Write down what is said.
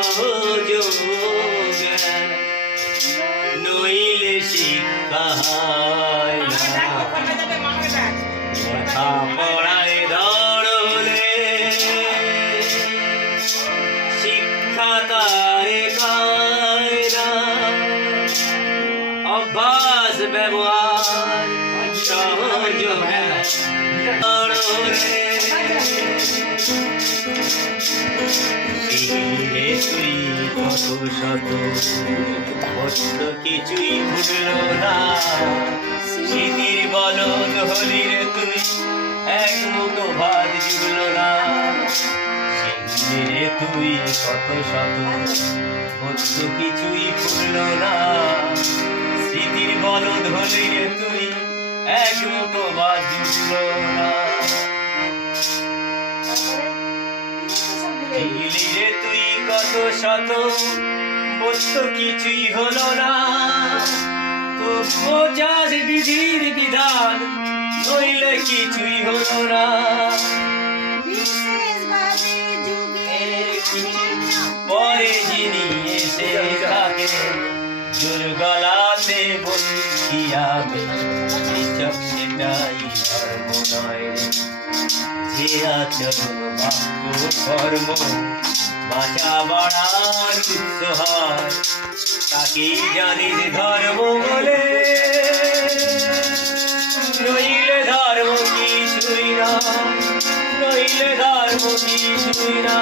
সহজ জ্ঞান, নইলে শিক্ষা হয় না। লেখাপড়ায় ধরলে শিক্ষা তারে কায়না, অভ্যাস ব্যবহার সহজ জ্ঞান ধরলে। তুই কত শত বছর কিছুই ভুলল না, স্মৃতির বলদ হলি রে তুই, এক মুঠো ভাত জুড়ল না। রে তুই কত শত বছর কিছুই ভুলল না, স্মৃতির বলদ হলি রে তুই, এক মুঠো ভাত জুড়ল না। রে তুই কত শত বস্তু কিছুই হলো না, তবুও যার বিধির বিধান নইলে কিছুই হলো না। পরে যিনি এসে থাকে জোর গলাতে বলিয়াবে, সেটাই ধর্ম নয়। যে আচরণ বাক্য কর্ম বাঁচা বাড়ার উৎস হয়, তাকেই জানিস ধর্ম বলে, নইলে ধর্ম কিছুই না, নইলে ধর্ম কিছুই না।